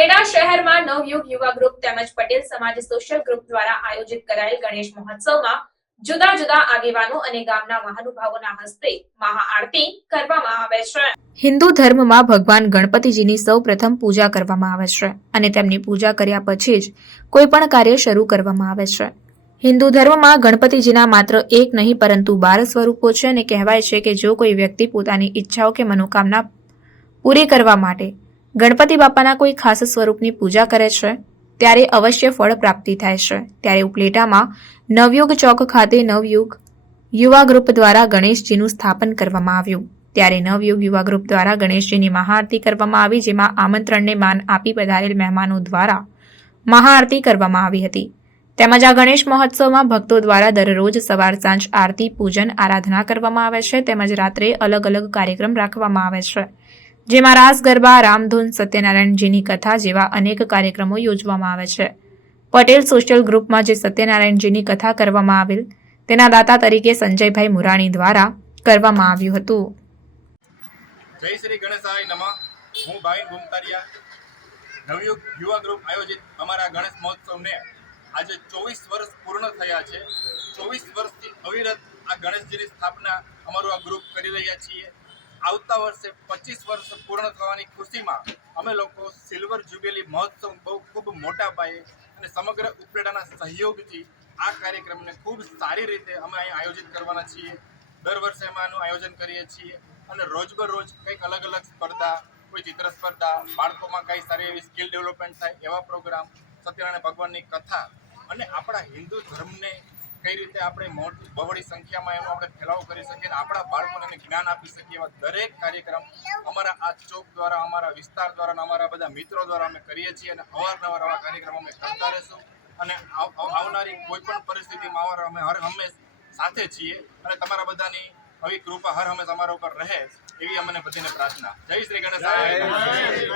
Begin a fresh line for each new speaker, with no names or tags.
ઉપલેટા શહેરમાં નવયુગ યુવા ગ્રુપ તેમજ પટેલ સમાજ સોશિયલ ગ્રુપ દ્વારા આયોજિત કરાયેલ ગણેશ મહોત્સવમાં જુદા જુદા આગેવાનો અને ગામના મહાનુભાવોના હસ્તે મહાઆરતી કરવામાં આવે છે. હિન્દુ ધર્મમાં ભગવાન ગણપતિજીની સૌ પ્રથમ પૂજા કરવામાં આવે છે અને તેમની પૂજા કર્યા પછી જ કોઈ પણ કાર્ય શરૂ કરવામાં આવે છે. હિન્દુ ધર્મમાં ગણપતિજીના માત્ર એક નહીં, પરંતુ બાર સ્વરૂપો છે અને કહેવાય છે કે જો કોઈ વ્યક્તિ પોતાની ઈચ્છાઓ કે મનોકામના પૂરી કરવા માટે ગણપતિ બાપાના કોઈ ખાસ સ્વરૂપની પૂજા કરે છે, ત્યારે અવશ્ય ફળ પ્રાપ્તિ થાય છે. ત્યારે ઉપલેટામાં નવયુગ ચોક ખાતે નવયુગ યુવા ગ્રુપ દ્વારા ગણેશજીનું સ્થાપન કરવામાં આવ્યું. ત્યારે નવયુગ યુવા ગ્રુપ દ્વારા ગણેશજીની મહાઆરતી કરવામાં આવી, જેમાં આમંત્રણને માન આપી પધારેલ મહેમાનો દ્વારા મહાઆરતી કરવામાં આવી હતી. તેમજ આ ગણેશ મહોત્સવમાં ભક્તો દ્વારા દરરોજ સવાર સાંજ આરતી, પૂજન, આરાધના કરવામાં આવે છે. તેમજ રાત્રે અલગ અલગ કાર્યક્રમ રાખવામાં આવે છે. જેમાં રાસ ગરબા, રામધૂન, સત્યનારાયણજીની કથા જેવા અનેક કાર્યક્રમો યોજવામાં આવે છે. પટેલ સોશિયલ ગ્રુપમાં જે સત્યનારાયણજીની કથા કરવામાં આવેલ, તેના દાતા તરીકે સંજયભાઈ મુરાણી દ્વારા કરવામાં આવ્યું હતું.
જય શ્રી ગણેશાય નમઃ. હું ભાઈ ભૂમતારિયા નવયુગ યુવા ગ્રુપ આયોજિત અમારા ગણેશ મહોત્સવને આજે ચોવીસ વર્ષ પૂર્ણ થયા છે. ચોવીસ વર્ષથી અવિરત આ ગણેશજીની સ્થાપના અમારું આ ગ્રુપ કરી રહ્યા છીએ. આવતા વર્ષે પચીસ વર્ષ પૂર્ણ થવાની ખુશીમાં અમે લોકો સિલ્વર જ્યુબિલી મહોત્સવ બહુ ખૂબ મોટા પાયે અને સમગ્ર ઉપરેડાના સહયોગથી આ કાર્યક્રમને ખૂબ સારી રીતે અમે અહીં આયોજિત કરવાના છીએ. દર વર્ષે અમે આનું આયોજન કરીએ છીએ અને રોજબરોજ કંઈક અલગ અલગ સ્પર્ધા, કોઈ ચિત્ર સ્પર્ધા, બાળકોમાં કંઈ સારી એવી સ્કિલ ડેવલપમેન્ટ થાય એવા પ્રોગ્રામ, સત્યનારાયણ ભગવાનની કથા અને આપણા હિન્દુ ધર્મને કઈ રીતે આપણે મોટી બહોળી સંખ્યામાં એનો આપણે ફેલાવો કરી શકીએ આપણા બાળકોને જ્ઞાન આપી શકીએ એવા દરેક કાર્યક્રમ અમારા આ ચોક દ્વારા, અમારા વિસ્તાર દ્વારા અમારા બધા મિત્રો દ્વારા અમે કરીએ છીએ અને અવારનવાર આવા કાર્યક્રમો અમે કરતા રહીશું. અને આવ- આવ- આવનારી કોઈ પણ પરિસ્થિતિમાં અવાર અમે હર હંમેશ સાથે છીએ અને તમારા બધાની આવી કૃપા હર હંમેશ અમારા ઉપર રહે એવી અમને બધીને પ્રાર્થના. જય શ્રી ગણેશ